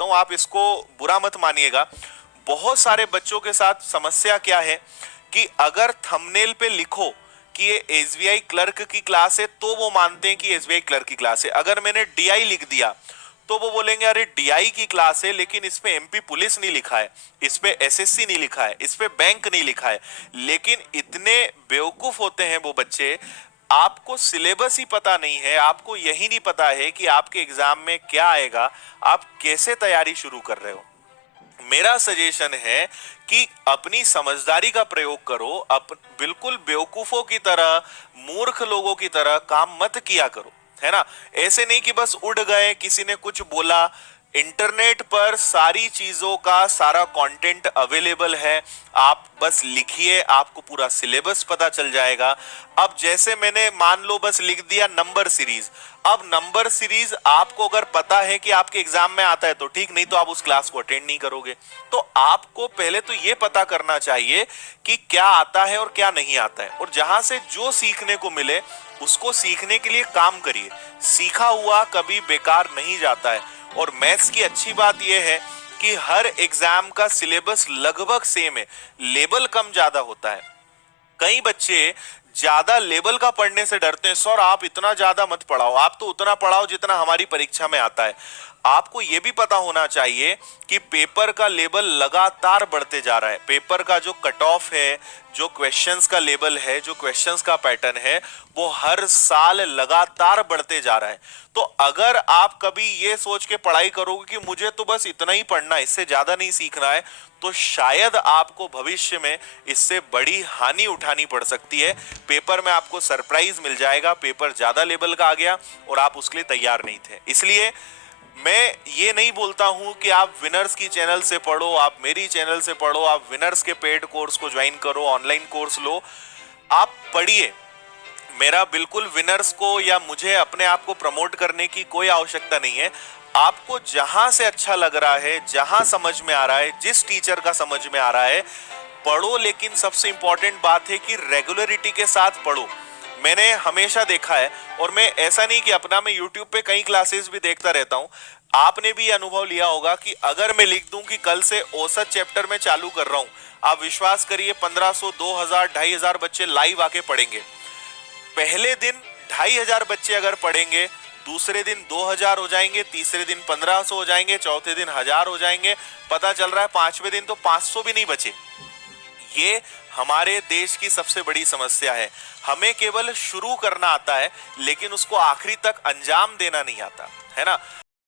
हूँ, आप इसको बुरा मत मानिएगा। बहुत सारे बच्चों के साथ समस्या क्या है कि अगर थंबनेल पे लिखो कि ये एसबीआई क्लर्क की क्लास है तो वो मानते हैं कि एसबीआई क्लर्क की क्लास है। अगर मैंने डीआई लिख दिया तो वो बोलेंगे अरे डीआई की क्लास है लेकिन इस पे एमपी पुलिस नहीं लिखा है, इस पे एसएससी नहीं लिखा है, इस पे बैंक नहीं लिखा है। लेकिन इतने बेवकूफ होते हैं वो बच्चे, आपको सिलेबस ही पता नहीं है, आपको यही नहीं पता है कि आपके एग्जाम में क्या आएगा, आप कैसे तैयारी शुरू कर रहे हो। मेरा सजेशन है कि अपनी समझदारी का प्रयोग करो, बिल्कुल बेवकूफों की तरह, मूर्ख लोगों की तरह काम मत किया करो, है ना। ऐसे नहीं कि बस उड़ गए, किसी ने कुछ बोला। इंटरनेट पर सारी चीजों का सारा कंटेंट अवेलेबल है, आप बस लिखिए, आपको पूरा सिलेबस पता चल जाएगा। अब जैसे मैंने मान लो बस लिख दिया नंबर सीरीज, अब नंबर सीरीज आपको अगर पता है कि आपके एग्जाम में आता है तो ठीक, नहीं तो आप उस क्लास को अटेंड नहीं करोगे। तो आपको पहले तो ये पता करना चाहिए कि क्या आता है और क्या नहीं आता है, और जहां से जो सीखने को मिले उसको सीखने के लिए काम करिए। सीखा हुआ कभी बेकार नहीं जाता है। और मैथ्स की अच्छी बात यह है कि हर एग्जाम का सिलेबस लगभग सेम है, लेवल कम ज्यादा होता है। कई बच्चे ज्यादा लेवल का पढ़ने से डरते हैं, सर आप इतना ज्यादा मत पढ़ाओ, आप तो उतना पढ़ाओ जितना हमारी परीक्षा में आता है। आपको यह भी पता होना चाहिए कि पेपर का लेवल लगातार बढ़ते जा रहा है। पेपर का जो कट ऑफ है, जो क्वेश्चंस का लेवल है, जो क्वेश्चंस का पैटर्न है, वो हर साल लगातार बढ़ते जा रहा है। तो अगर आप कभी ये सोच के पढ़ाई करोगे कि मुझे तो बस इतना ही पढ़ना है, इससे ज्यादा नहीं सीखना है, तो शायद आपको भविष्य में इससे बड़ी हानि उठानी पड़ सकती है। पेपर में आपको सरप्राइज मिल जाएगा, पेपर ज्यादा लेवल का आ गया और आप उसके लिए तैयार नहीं थे। इसलिए मैं ये नहीं बोलता हूं कि आप विनर्स की चैनल से पढ़ो, आप मेरी चैनल से पढ़ो, आप विनर्स के पेड कोर्स को ज्वाइन करो, ऑनलाइन कोर्स लो, आप पढ़िए। मेरा बिल्कुल विनर्स को या मुझे अपने आप को प्रमोट करने की कोई आवश्यकता नहीं है। आपको जहां से अच्छा लग रहा है, जहां समझ में आ रहा है, जिस टीचर का समझ में आ रहा है, पढ़ो। लेकिन सबसे इंपॉर्टेंट बात है कि रेगुलरिटी के साथ पढ़ो। मैंने हमेशा देखा है, और मैं ऐसा नहीं कि अपना, मैं यूट्यूब पे कई क्लासेस भी देखता रहता हूं। आपने भी अनुभव लिया होगा कि अगर मैं लिख दूं कि कल से औसत चैप्टर में चालू कर रहा हूं, आप विश्वास करिए 1500, 2000, 2500 बच्चे लाइव आके पढ़ेंगे। पहले दिन 2500 बच्चे अगर पढ़ेंगे, दूसरे दिन 2000 हो जाएंगे, तीसरे दिन 1500 हो जाएंगे, चौथे दिन 1000 हो जाएंगे, पता चल रहा है पांचवें दिन तो 500 भी नहीं बचे। ये हमारे देश की सबसे बड़ी समस्या है। हमें केवल शुरू करना आता है लेकिन उसको आखिरी तक अंजाम देना नहीं आता, है ना।